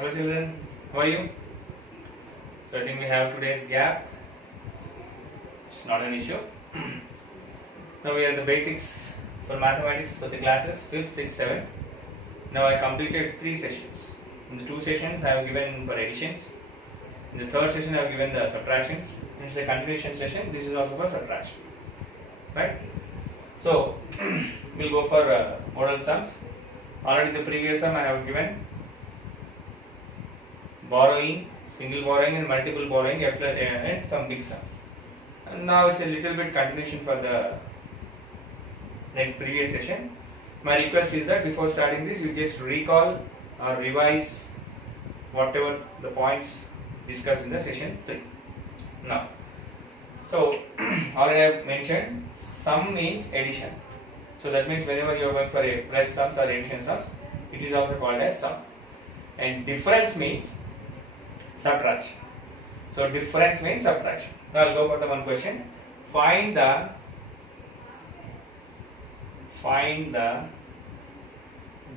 Hello children, how are you? So I think we have today's gap. It's not an issue. Now we are at the basics for mathematics for the classes 5th, 6th, 7th. Now I completed 3 sessions. In the 2 sessions I have given for additions. In the 3rd session I have given the subtractions. It's a continuation session. This is also for subtraction. Right? So we'll go for modal sums. Already the previous sum I have given borrowing, single borrowing and multiple borrowing and some big sums. And now it's a little bit continuation for the next previous session. My request is that before starting this, you just recall or revise whatever the points discussed in the session 3. Now, so already I have mentioned sum means addition. So that means whenever you are going for a plus sums or addition sums, it is also called as sum. And difference means subtraction. So difference means subtraction. Now I'll go for the one question. Find the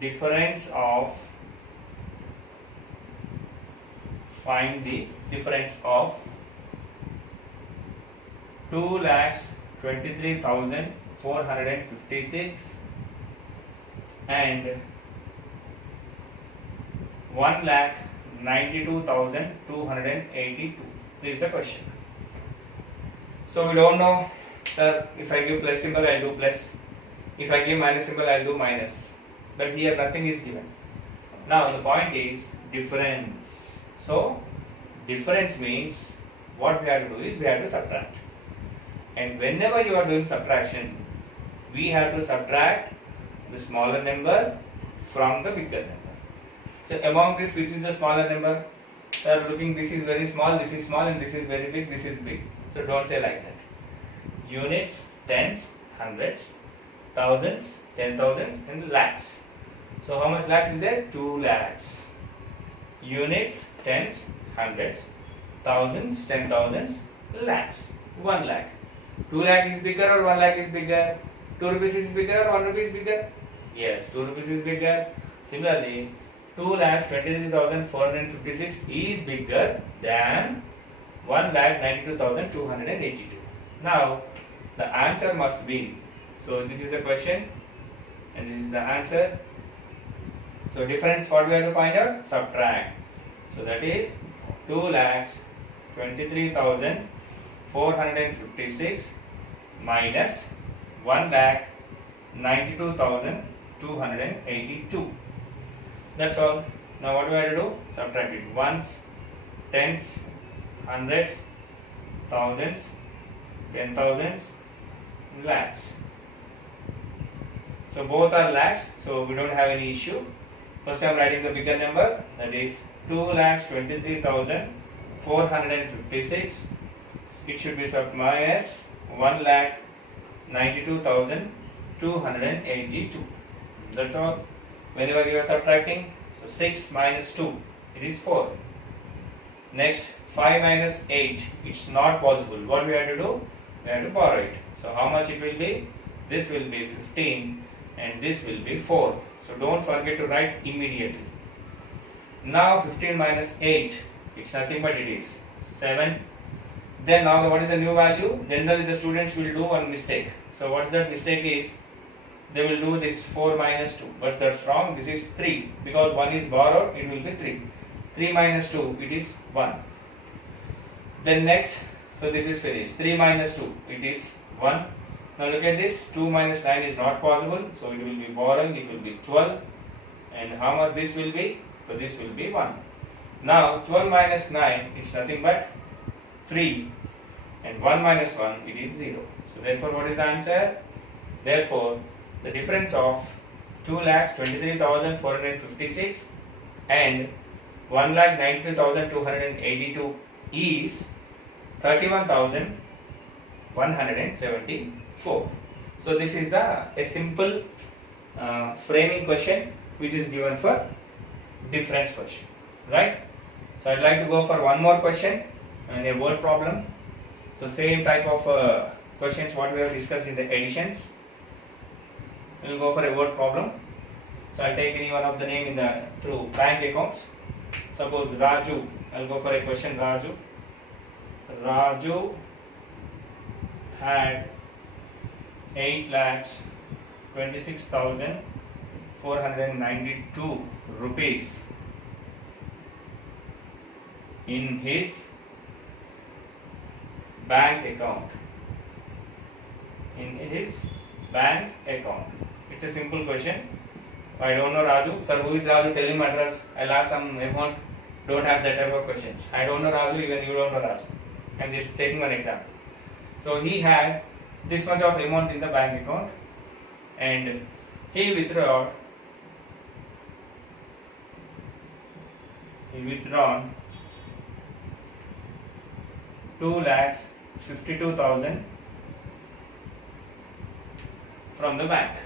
difference of 2,23,456 and 1,92,282. This is the question. So we don't know, sir, if I give plus symbol I'll do plus, if I give minus symbol I'll do minus, but here nothing is given. Now the point is difference. So difference means what we have to do is we have to subtract, and whenever you are doing subtraction we have to subtract the smaller number from the bigger number. So among this, which is the smaller number? Sir, looking, this is very small, this is small, and this is very big, this is big. So don't say like that. Units, tens, hundreds, thousands, 10,000s, and lakhs. So how much lakhs is there? 2 lakhs. Units, tens, hundreds, thousands, 10,000s, lakhs. 1 lakh. 2 lakh is bigger or 1 lakh is bigger? 2 rupees is bigger or 1 rupee is bigger? Yes, 2 rupees is bigger. Similarly, 2,23,456 is bigger than 1,92,282. Now the answer must be, so this is the question and this is the answer. So difference, what we have to find out? Subtract. So that is 2,23,456 minus 1,92,282. That's all. Now what do I have to do? Subtract it. Ones, tens, hundreds, thousands, 10,000s, lakhs. So both are lakhs, so we don't have any issue. First I am writing the bigger number, that is 2,23,456. It should be sub minus 1,92,282. That's all. Whenever you are subtracting, so 6 minus 2, it is 4. Next, 5 minus 8, it's not possible. What we have to do? We have to borrow it. So how much it will be? This will be 15 and this will be 4. So don't forget to write immediately. Now 15 minus 8, it's nothing but it is 7. Then now what is the new value? Generally the students will do one mistake. So what's that mistake is? They will do this 4 minus 2, but that's wrong. This is 3 because 1 is borrowed, it will be 3. 3 minus 2, it is 1. Then next, so this is finished. 3 minus 2, it is 1. Now look at this, 2 minus 9 is not possible, so it will be borrowing, it will be 12. And how much this will be? So this will be 1. Now 12 minus 9 is nothing but 3, and 1 minus 1, it is 0. So therefore what is the answer? Therefore the difference of 2,23,456 and 1,92,282 is 31,174. So this is a simple framing question which is given for difference question, right? So I'd like to go for one more question and a word problem. So same type of questions what we have discussed in the additions. We will go for a word problem. So I'll take any one of the name in the through bank accounts. Suppose Raju, I'll go for a question. Raju had 8,26,492 rupees in his bank account. It's a simple question. I don't know Raju. Sir, who is Raju? Tell him address. I'll ask some amount. Don't have that type of questions. I don't know Raju, even you don't know Raju. I'm just taking one example. So he had this much of amount in the bank account and he withdrawn 2,52,000 from the bank.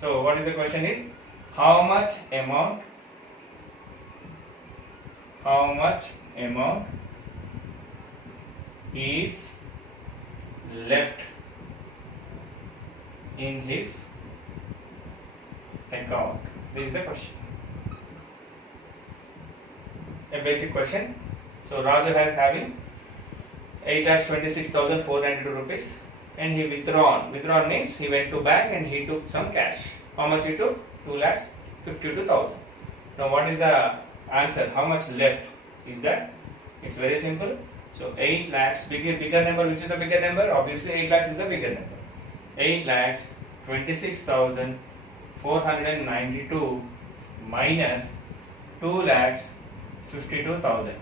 So what is the question is, how much amount is left in his account? This is the question. A basic question. So Raju has having 8,26,492 rupees and he withdrawn means he went to bank and he took some cash. How much he took? 2,52,000. Now what is the answer? How much left is that? It's very simple. So 8 lakhs, bigger number. Which is the bigger number? Obviously 8 lakhs is the bigger number. 8,26,492 minus 2,52,000.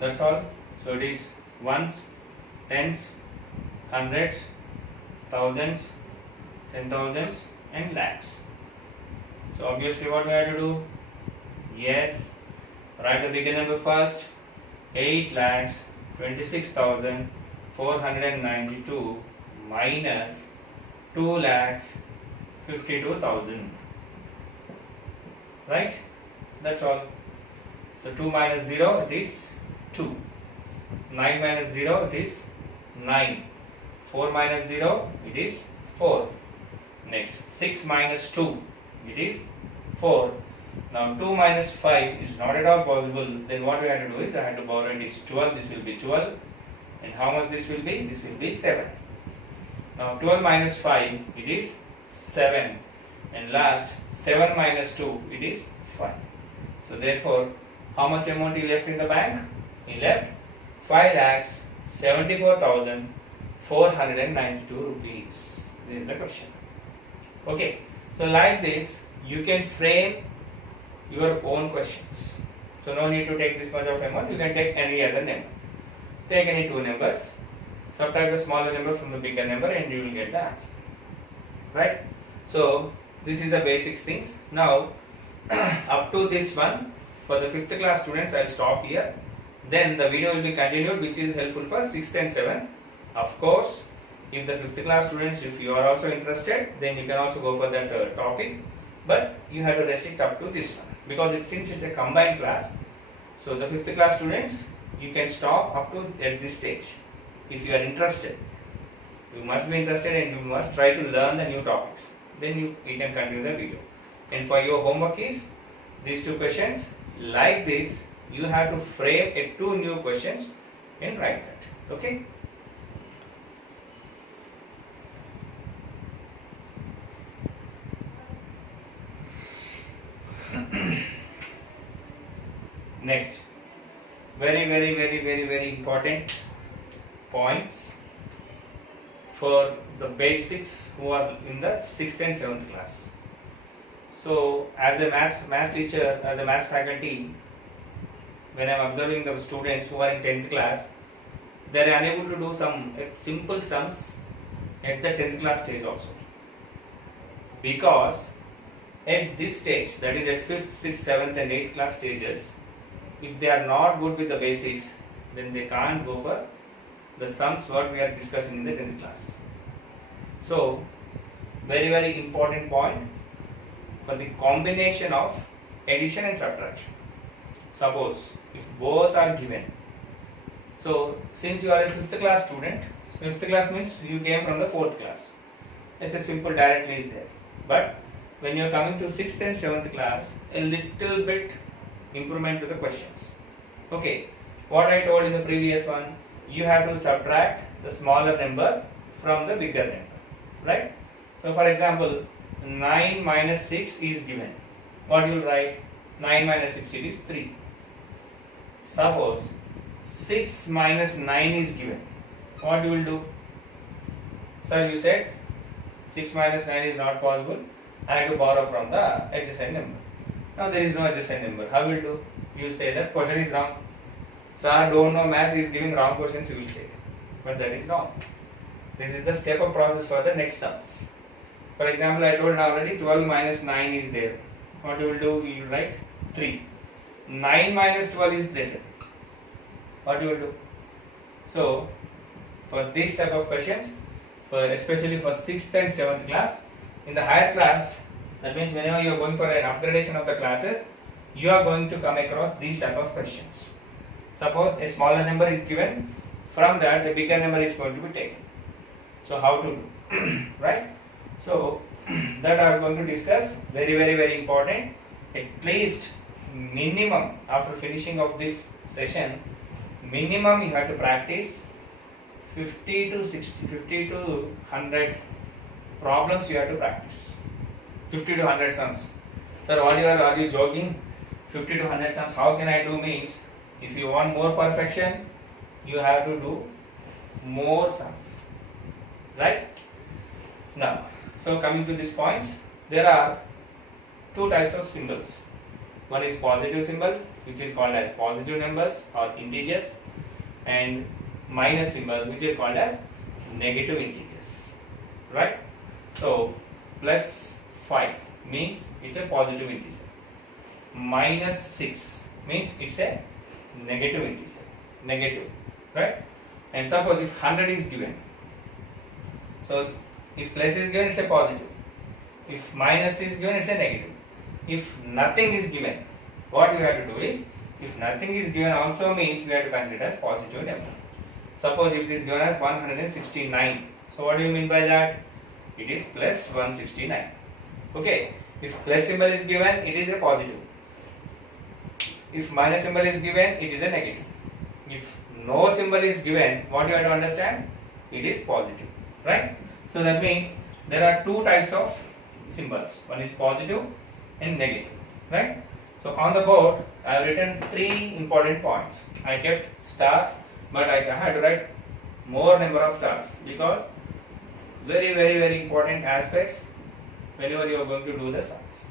That's all. So it is ones, tens, hundreds, thousands, 10,000s and lakhs. So obviously what we have to do? Yes, write the bigger number first. 8,26,492 minus 2,52,000. Right? That's all. So 2 minus 0 it is 2. 9 minus 0 it is 9. 4 minus 0 it is 4. Next 6 minus 2 it is 4. Now 2 minus 5 is not at all possible. Then what we have to do is I have to borrow it is 12. This will be 12. And how much this will be? This will be 7. Now 12 minus 5 it is 7. And last 7 minus 2 it is 5. So therefore how much amount he left in the bank? He left 5,74,492 rupees. This is the question. Okay. So like this you can frame your own questions. So no need to take this much of amount. You can take any other number. Take any two numbers. Subtract the smaller number from the bigger number and you will get the answer. Right? So this is the basic things. Now up to this one, for the 5th class students, I will stop here. Then the video will be continued, which is helpful for 6th and 7th. Of course, if the 5th class students, if you are also interested, then you can also go for that topic. But you have to restrict up to this one because since it's a combined class. So the 5th class students, you can stop up to at this stage. If you are interested, you must be interested and you must try to learn the new topics. Then you can continue the video. And for your homework is these two questions. Like this, you have to frame 2 new questions and write that. Okay. Next, very important points for the basics who are in the 6th and 7th class. So as a math teacher, as a math faculty, when I am observing the students who are in 10th class, they are unable to do some simple sums at the 10th class stage also. Because at this stage, that is at 5th, 6th, 7th and 8th class stages, if they are not good with the basics, then they can't go for the sums what we are discussing in the 10th class. So very important point for the combination of addition and subtraction. Suppose if both are given, so since you are a 5th class student, 5th class means you came from the 4th class, It's a simple directly is there. But when you are coming to 6th and 7th class, a little bit improvement to the questions. Okay, what I told in the previous one, you have to subtract the smaller number from the bigger number, right? So for example, 9 minus 6 is given. What you will write? 9 minus 6, it is 3. Suppose 6 minus 9 is given. What you will do? Sir, you said 6 minus 9 is not possible. I have to borrow from the adjacent number. Now there is no adjacent number. How will you do? You say that question is wrong. Sir, I don't know maths is giving wrong questions, you will say. But that is wrong. This is the step up process for the next sums. For example, I told already 12 minus 9 is there. What you will do? You will write 3. 9 minus 12 is greater. What you will do? So, for this type of questions, especially for 6th and 7th class, in the higher class, that means whenever you are going for an upgradation of the classes, you are going to come across these type of questions. Suppose a smaller number is given, from that a bigger number is going to be taken. So how to do, right? So that I am going to discuss, very important. At least minimum after finishing of this session, minimum you have to practice 50 to 100 problems you have to practice. 50 to 100 sums. Sir, are you joking? 50 to 100 sums, how can I do? Means, if you want more perfection, you have to do more sums. Right? Now, so coming to these points, there are two types of symbols. One is positive symbol, which is called as positive numbers or integers, and minus symbol, which is called as negative integers. Right? So, plus 5 means it's a positive integer. Minus 6 means it's a negative integer. Negative. Right? And suppose if 100 is given, so if plus is given, it's a positive. If minus is given, it's a negative. If nothing is given, what we have to do is, if nothing is given also means we have to consider as positive number. Suppose if it is given as 169. So what do you mean by that? It is plus 169. Okay. If plus symbol is given, it is a positive. If minus symbol is given, it is a negative. If no symbol is given, what you have to understand? It is positive. Right? So that means there are two types of symbols. One is positive and negative. Right? So on the board, I have written 3 important points. I kept stars, but I had to write more number of stars because very important aspects whenever you are going to do the sums.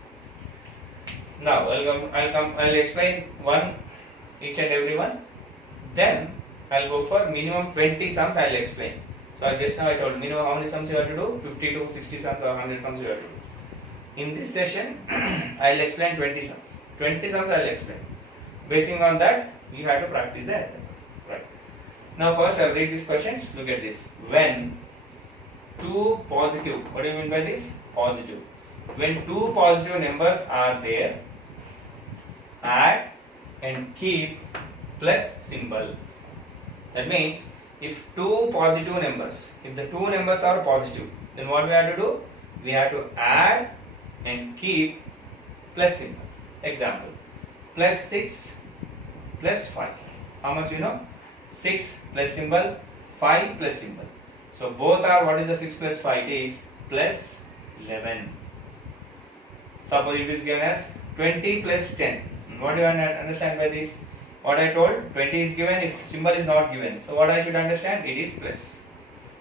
Now I'll explain one each and every one. Then I'll go for minimum 20 sums. I'll explain. So just now I told minimum how many sums you have to do? 50 to 60 sums or 100 sums you have to do. In this session, I'll explain 20 sums. 20 sums I'll explain. Basing on that, you have to practice the algebra. Right. Now first I'll read these questions. Look at this. When two positive, what do you mean by this? Positive. When two positive numbers are there, add and keep plus symbol. That means if two positive numbers, if the two numbers are positive, then what we have to do? We have to add and keep plus symbol. Example, plus 6 plus 5. How much you know? 6 plus symbol, 5 plus symbol. So both are, what is the 6 plus 5? It is plus 11. Suppose it is given as 20 plus 10. What do you understand by this? What I told, 20 is given, if symbol is not given. So what I should understand? It is plus.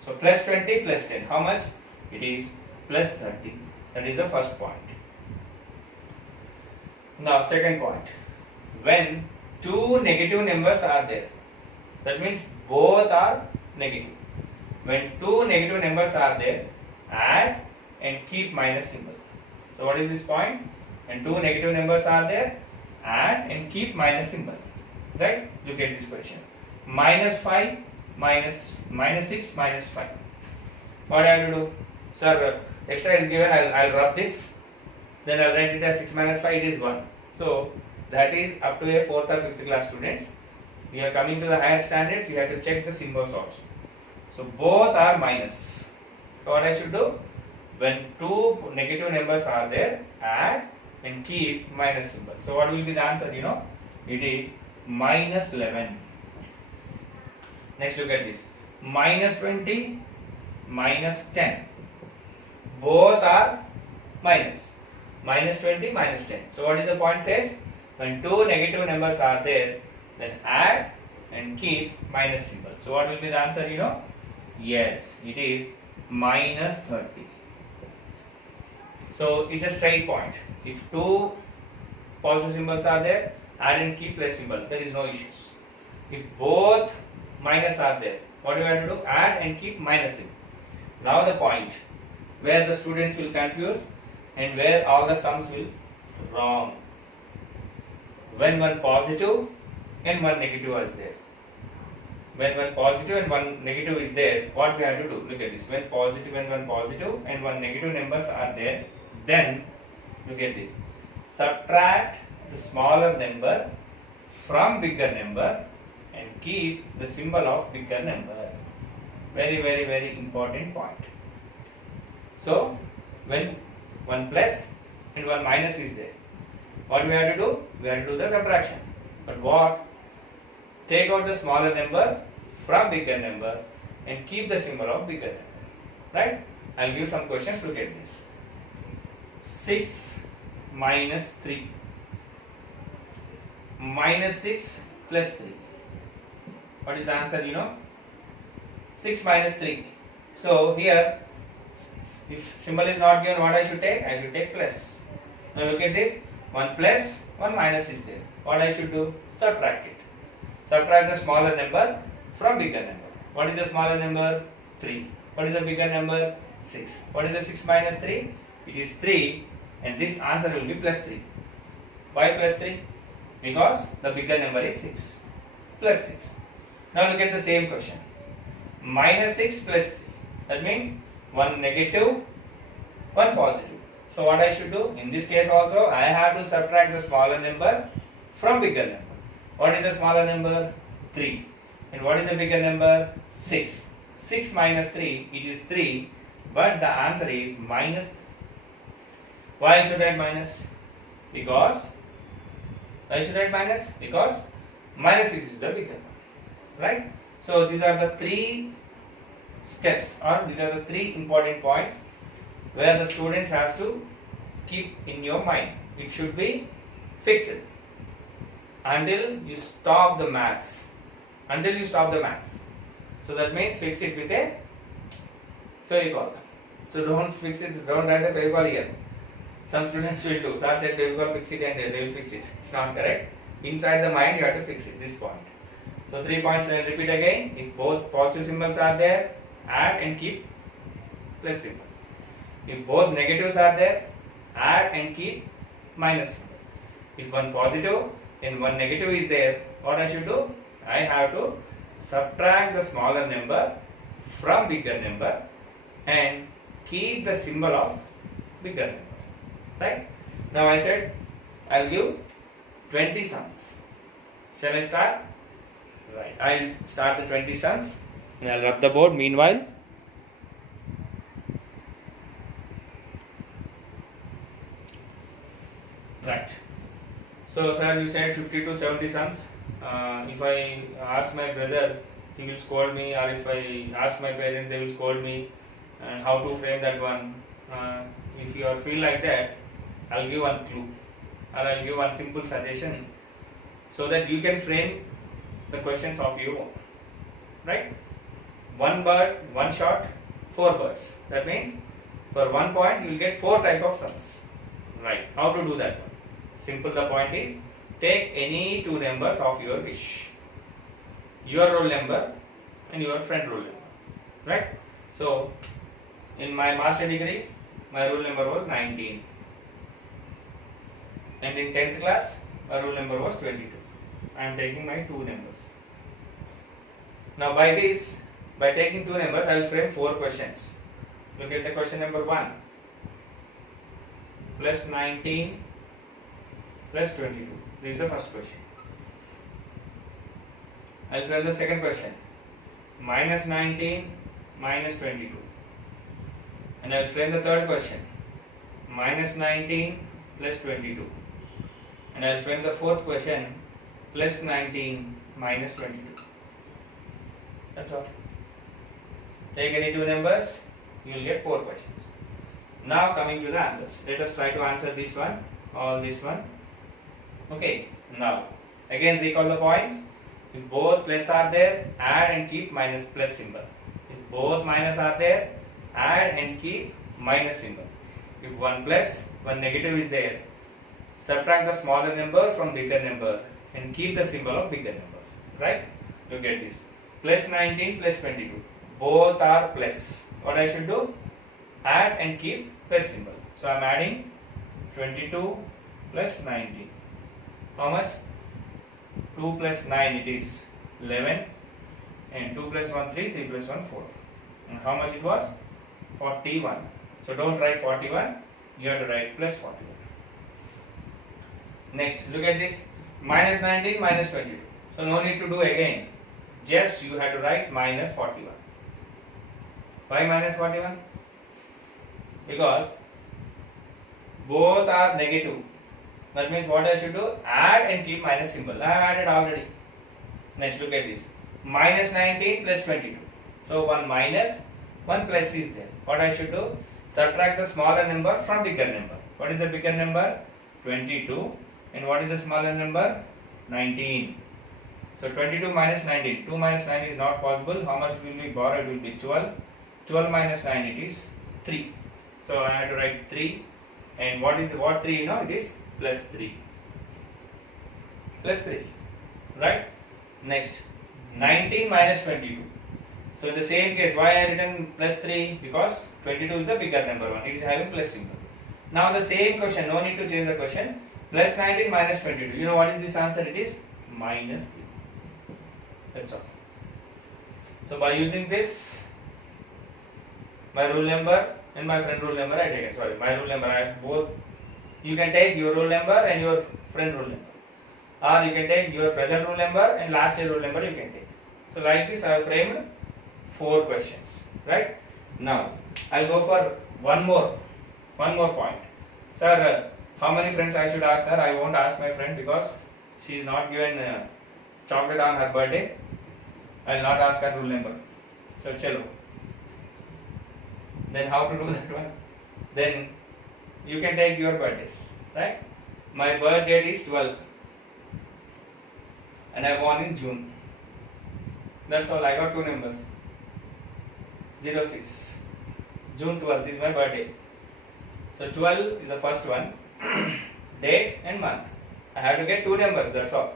So plus 20 plus 10. How much? It is plus 30. That is the first point. Now second point. When two negative numbers are there, that means both are negative. When two negative numbers are there, add and keep minus symbol. So what is this point? When two negative numbers are there, add and keep minus symbol. Right? Look at this question. Minus 5, minus 6, minus 5. What I have to do? Sir, extra is given, I'll rub this. Then I'll write it as 6 minus 5, it is 1. So that is up to a 4th or 5th class students. We are coming to the higher standards, you have to check the symbols also. So both are minus. So what I should do? when two negative numbers are there, add and keep minus symbol. So what will be the answer? It is minus 11. Next, look at this. Minus 20, minus 10. Both are minus. Minus 20, minus 10. So what is the point says? When two negative numbers are there, then add and keep minus symbol. So what will be the answer? Yes, it is minus 30. So it's a straight point. If two positive symbols are there, add and keep plus symbol. There is no issues. If both minus are there, what do you have to do? Add and keep minus symbol. Now the point where the students will confuse and where all the sums will wrong. When one positive and one negative is there. When one positive and one negative is there, what we have to do? Look at this. When positive and one positive and one negative numbers are there, then look at this. Subtract the smaller number from bigger number and keep the symbol of bigger number. Very, very, very important point. So, when one plus and one minus is there, what we have to do? We have to do the subtraction. But what? Take out the smaller number from bigger number and keep the symbol of bigger number. Right? I'll give some questions. Look at this. 6 minus 3. Minus 6 plus 3. What is the answer? 6 minus 3. So here, if symbol is not given, what I should take? I should take plus. Now look at this. 1 plus, 1 minus is there. What I should do? Subtract it. Subtract the smaller number from bigger number. What is the smaller number? 3. What is the bigger number? 6. What is the 6 minus 3? It is 3, and this answer will be plus 3. Why plus 3? Because the bigger number is 6. Plus 6. Now look at the same question. Minus 6 plus 3. That means 1 negative, 1 positive. So what I should do? In this case also, I have to subtract the smaller number from bigger number. What is the smaller number? 3. And what is the bigger number? 6. 6 minus 3, it is 3. But the answer is minus 3. Why I should write minus? Because minus? Because minus 6 is the bigger number. Right? So these are the 3 steps, or these are the 3 important points where the students has to keep in your mind. It should be fixed until you stop the maths. So that means fix it with a Fevicol. So don't fix it, don't write the Fevicol here. Some students will do. Sir said Fevicol, fix it, and they will fix it. It's not correct. Inside the mind you have to fix it, this point. So 3 points I will repeat again. If both positive symbols are there, add and keep plus symbol. If both negatives are there, add and keep minus symbol. If one positive and one negative is there, what I should do? I have to subtract the smaller number from bigger number and keep the symbol of bigger number. Right? Now I said I'll give 20 sums. Shall I start? Right. I'll start the 20 sums and I'll rub the board meanwhile. Right. So sir, you said 50 to 70 sums. If I ask my brother, he will scold me, or if I ask my parents, they will scold me, and how to frame that one. If you feel like that, I'll give one clue, or I'll give one simple suggestion, so that you can frame the questions of your own. Right? One bird, one shot, 4 birds. That means for 1 point you will get 4 type of sums. Right? How to do that one? Simple. The point is, take any 2 numbers of your wish. Your roll number and your friend roll number. Right? So, in my master degree, my roll number was 19. And in 10th class, my roll number was 22. I am taking my 2 numbers. Now by this, by taking 2 numbers, I will frame 4 questions. Look at the question number 1. Plus 19 plus 22. This is the first question. I will frame the second question. Minus 19 minus 22. And I will frame the third question, minus 19 plus 22. And I will frame the fourth question, plus 19 minus 22. That's all. Take any two numbers, you will get 4 questions. Now coming to the answers. Let us try to answer this one, all this one. Okay, now again recall the points. If both plus are there, add and keep minus plus symbol. If both minus are there, add and keep minus symbol. If one plus, one negative is there, subtract the smaller number from bigger number and keep the symbol of bigger number. Right? Look at this. Plus 19 plus 22. Both are plus. What I should do? Add and keep plus symbol. So I am adding 22 plus 19. How much? 2 plus 9 it is 11, and 2 plus 1 3, 3 plus 1 4. And how much it was? 41. So don't write 41, you have to write plus 41. Next, look at this, minus 19 minus 22. So no need to do again, just you have to write minus 41. Why minus 41? Because both are negative. That means what I should do? Add and keep minus symbol. I have added already. Next, look at this. Minus 19 plus 22. So one minus, one plus is there. What I should do? Subtract the smaller number from bigger number. What is the bigger number? 22. And what is the smaller number? 19. So 22 minus 19. 2 minus 9 is not possible. How much will be borrowed? It will be 12. 12 minus 9 it is 3. So I have to write 3. And what is what 3? You know, it is plus 3. Plus 3. Right? Next, 19 minus 22. So in the same case, why I written plus 3? Because 22 is the bigger number one. It is having plus symbol. Now the same question, no need to change the question. Plus 19 minus 22. You know what is this answer? It is minus 3. That's all. So by using this, my rule number and my friend rule number I take it. Sorry, my rule number I have both. You can take your rule number and your friend rule number. Or you can take your present rule number and last year rule number you can take. So like this I have framed 4 questions. Right? Now I'll go for one more point. Sir, how many friends I should ask? Sir, I won't ask my friend because she is not given chocolate on her birthday. I'll not ask her rule number. So chalo. Then how to do that one? Then you can take your birthdays, right? My birth date is 12 and I born in June. That's all. I got 2 numbers. 06. June 12th is my birthday. So 12 is the first one. Date and month. I have to get 2 numbers. That's all.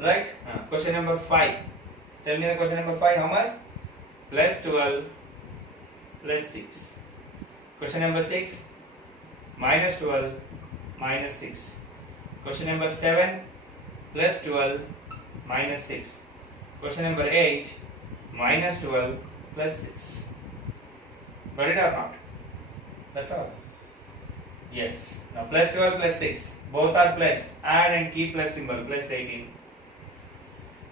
Right? Question number 5. Tell me the question number 5. How much? Plus 12 plus 6. Question number 6. Minus 12 minus 6. Question number 7. Plus 12 minus 6. Question number 8. Minus 12 plus 6. Got it or not? That's all. Yes. Now plus 12 plus 6. Both are plus. Add and keep plus symbol. Plus 18.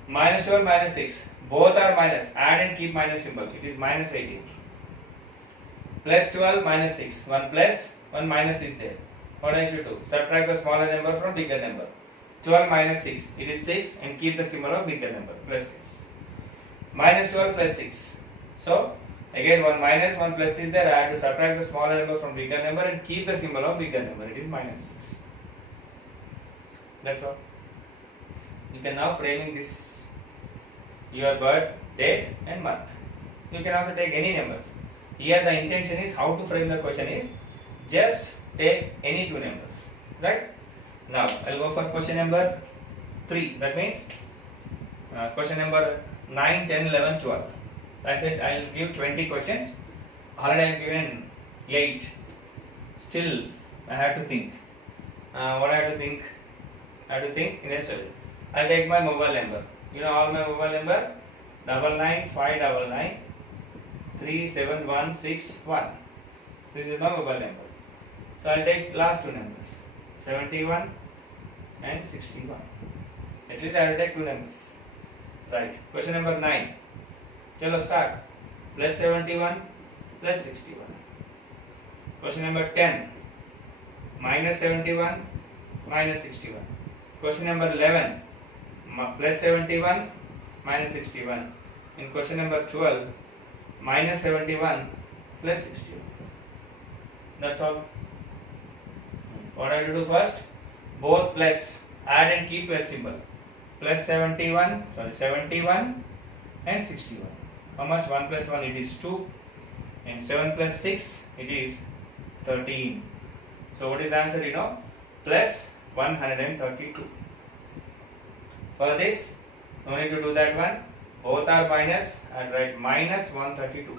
Minus 12 minus 6. Both are minus. Add and keep minus symbol. It is minus 18. Plus 12 minus 6. One plus, one minus is there. What I should do? Subtract the smaller number from bigger number. 12 minus 6. It is 6 and keep the symbol of bigger number. Plus 6. Minus 12 plus 6. So again one minus, one plus is there. I have to subtract the smaller number from bigger number and keep the symbol of bigger number. It is minus 6. That's all. You can now framing this your birth, date and month. You can also take any numbers. Here the intention is how to frame the question is just take any 2 numbers. Right? Now I'll go for question number 3. That means question number 9, 10, 11, 12. I said I'll give 20 questions. Already I have given 8. Still I have to think. What I have to think? I have to think initially. I'll take my mobile number. You know all my mobile number? 999599 37161. This is my mobile number. So I'll take last 2 numbers, 71 and 61. At least I will take 2 numbers. Right. Question number 9. Chalo start. Plus 71 plus 61. Question number 10, minus 71 minus 61. Question number 11, plus 71 minus 61. In question number 12, minus 71 plus 61. That's all. What I have to do first? Both plus, add and keep plus symbol. Plus 71 and 61. How much? 1 plus 1 it is 2, and 7 plus 6 it is 13. So what is the answer? You know, plus 132. For this, no need to do that one. Both are minus. I'll write minus 132.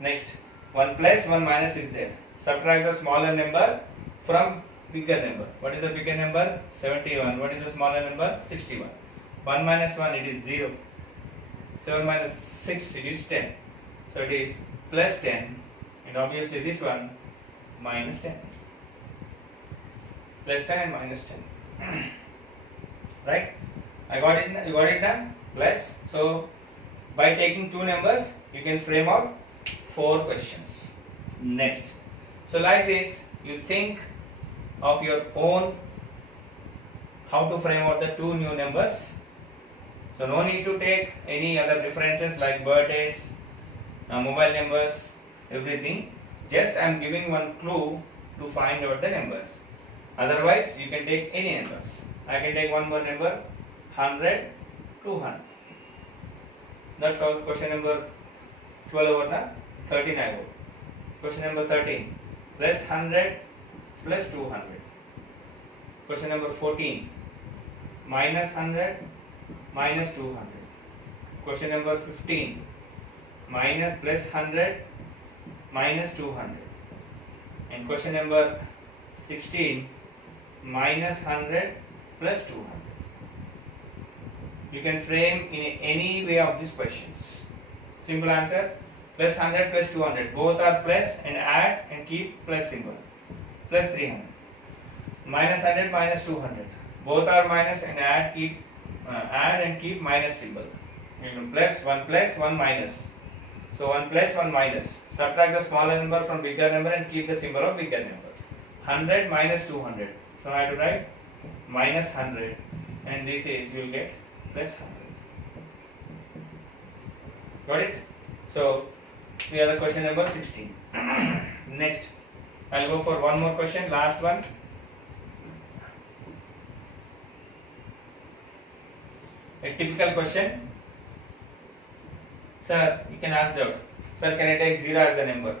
Next, 1 plus 1 minus is there. Subtract the smaller number from bigger number. What is the bigger number? 71. What is the smaller number? 61. 1 minus 1 it is 0. 7 minus 6 it is 10. So it is plus 10, and obviously this one minus 10. Plus 10 and minus 10. Right? I got it. You got it done? Plus. So by taking two numbers, you can frame out 4 questions. Next. So like this, you think of your own how to frame out the 2 new numbers. So no need to take any other references like birthdays, mobile numbers, everything. Just I am giving one clue to find out the numbers. Otherwise, you can take any numbers. I can take one more number, 100, 200. That's all. Question number 12 over na 13 I go. Question number 13, plus 100 plus 200. Question number 14, minus 100 minus 200. Question number 15, minus plus 100 minus 200. And question number 16, minus 100 plus 200. You can frame in any way of these questions. Simple answer, plus 100 plus 200. Both are plus, and add and keep plus symbol. Plus 300. Minus 100 minus 200. Both are minus, and add and keep minus symbol. Plus 1 minus. So 1 plus 1 minus. Subtract the smaller number from bigger number and keep the symbol of bigger number. 100 minus 200. So I have to write minus 100, and this is, you will get plus 100. Got it? So we have the question number 16. Next, I'll go for one more question, last one. A typical question. Sir, you can ask doubt. Sir, can I take 0 as the number?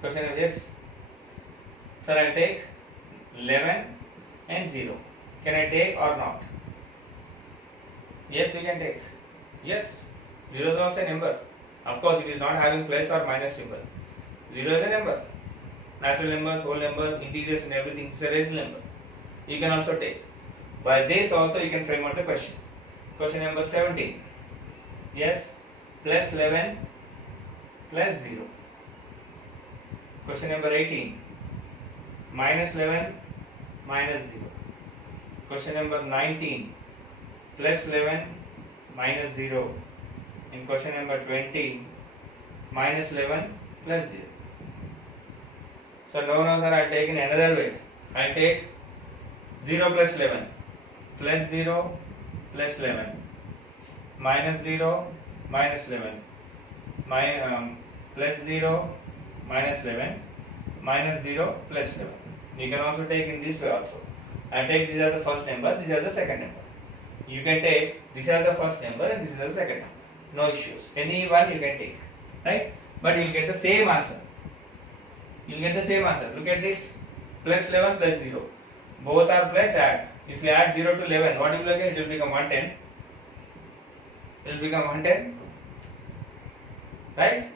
Question is yes. Sir, I take 11 and 0. Can I take or not? Yes, you can take. Yes, 0 is also a number. Of course, it is not having plus or minus symbol. 0 is a number. Natural numbers, whole numbers, integers and everything is a rational number. You can also take. By this also you can frame out the question. Question number 17. Yes, plus 11 plus 0. Question number 18. Minus 11 minus 0. Question number 19. Plus 11 minus 0. In question number 20. Minus 11 plus 0. So no sir, I will take in another way. I will take 0 plus 11. Plus 0 plus 11. Minus 0 minus 11. Plus 0 minus 11. Minus 0 plus 11. You can also take in this way also. I take this as the first number, this as the second number. You can take this as the first number and this is the second number. No issues. Any one you can take. Right? But you will get the same answer. You will get the same answer. Look at this. Plus 11 plus 0. Both are plus, add. If you add 0 to 11, what will you get? It will become 110. It will become 110. Right?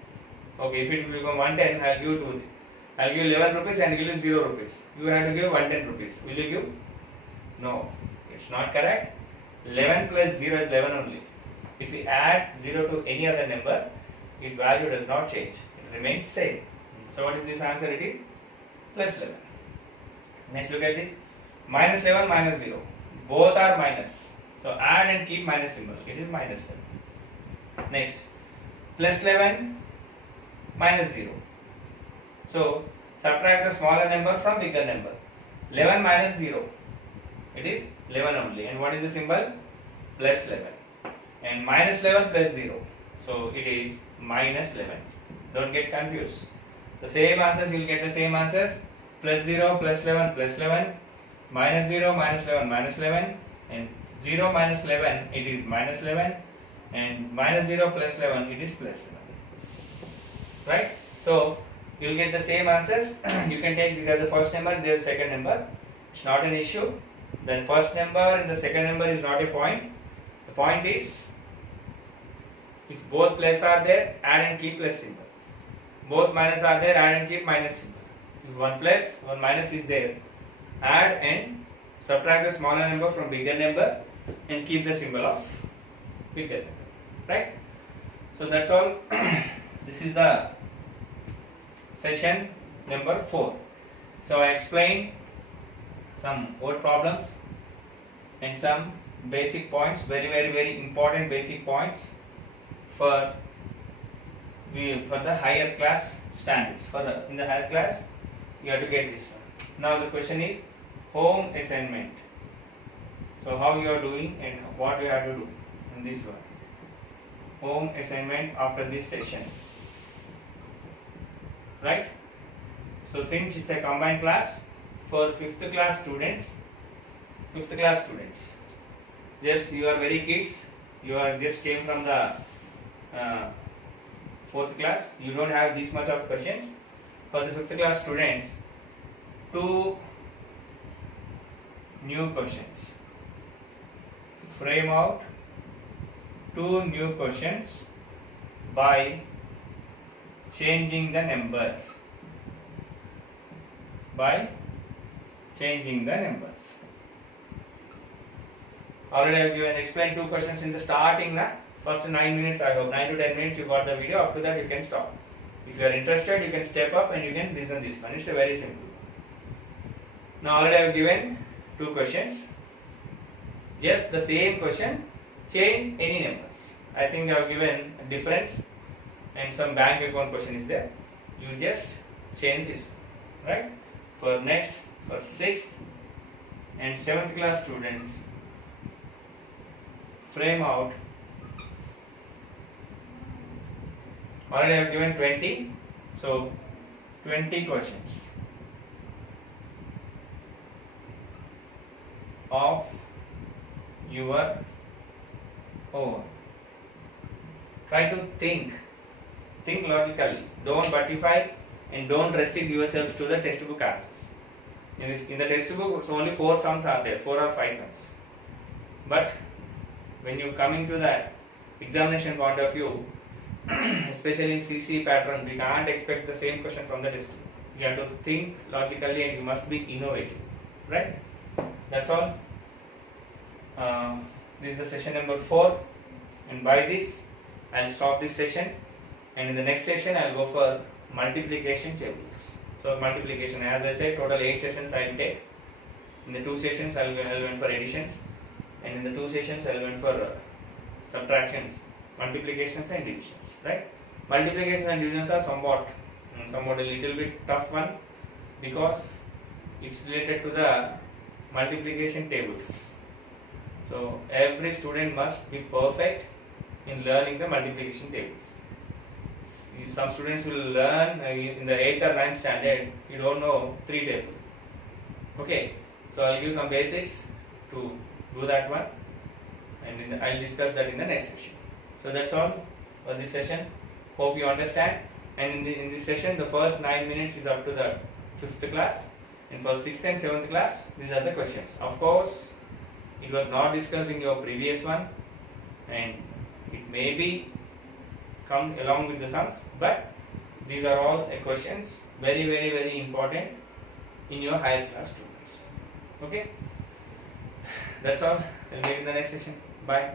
Okay, if it will become 110, I will give 2. I will give 11 rupees and give you 0 rupees. You have to give 110 rupees. Will you give? No. It's not correct. 11 plus 0 is 11 only. If we add 0 to any other number, its value does not change. It remains same. So what is this answer? It is plus 11. Next, look at this. Minus 11 minus 0. Both are minus. So add and keep minus symbol. It is minus 11. Next, plus 11 minus 0. So subtract the smaller number from bigger number. 11 minus 0, it is 11 only. And what is the symbol? Plus 11. And minus 11 plus 0, so it is minus 11. Don't get confused. The same answers, you will get the same answers. Plus 0, plus 11, plus 11. Minus 0, minus 11, minus 11. And 0 minus 11, it is minus 11. And minus 0 plus 11, it is plus 11. Right? So you will get the same answers. You can take this as the first number, this is the second number. It's not an issue. The first number and the second number is not a point. The point is, if both plus are there, add and keep plus symbol. Both minus are there, add and keep minus symbol. If one plus, one minus is there, add and subtract the smaller number from bigger number and keep the symbol of bigger number. Right? So that's all. This is the session number 4. So I explained some word problems and some basic points, very important basic points for the higher class standards. In the higher class, you have to get this one. Now the question is home assignment. So how you are doing and what you have to do in this one. Home assignment after this session. Right? So since it's a combined class, for 5th class students, just you are very kids, you are just came from the 4th class, you don't have this much of questions. For the 5th class students, 2 new questions. Frame out 2 new questions by changing the numbers. Already I have explained 2 questions in the starting. First 9 minutes, I hope 9 to 10 minutes you got the video. After that you can stop. If you are interested, you can step up and you can listen this one. It's a very simple. Now already I have given 2 questions. Just the same question, change any numbers. I think I have given a difference and some bank account question is there. You just change this, right? For 6th and 7th class students, frame out. Already I have given 20, so 20 questions of your own. Try to think logically. Don't buttify and don't restrict yourselves to the textbook answers. In the textbook, so only 4 sums are there, 4 or 5 sums. But when you come into the examination point of view, especially in CC pattern, we can't expect the same question from the textbook. You have to think logically and you must be innovative, right? That's all. This is the session number 4, and by this I'll stop this session, and in the next session I'll go for multiplication tables. So multiplication, as I said, total 8 sessions I'll take. In the 2 sessions I'll went for additions, and in the 2 sessions I'll went for subtractions, multiplications and divisions. Right? Multiplications and divisions are somewhat a little bit tough one, because it's related to the multiplication tables. So every student must be perfect in learning the multiplication tables. Some students will learn in the 8th or 9th standard, you don't know 3 table. Okay, so I'll give some basics to do that one, and I'll discuss that in the next session. So that's all for this session. Hope you understand. And in this session, the first 9 minutes is up to the 5th class, and for 6th and 7th class, these are the questions. Of course, it was not discussed in your previous one, and it may be come along with the sums, but these are all questions very important in your higher class students. Okay, that's all. I'll meet in the next session. Bye.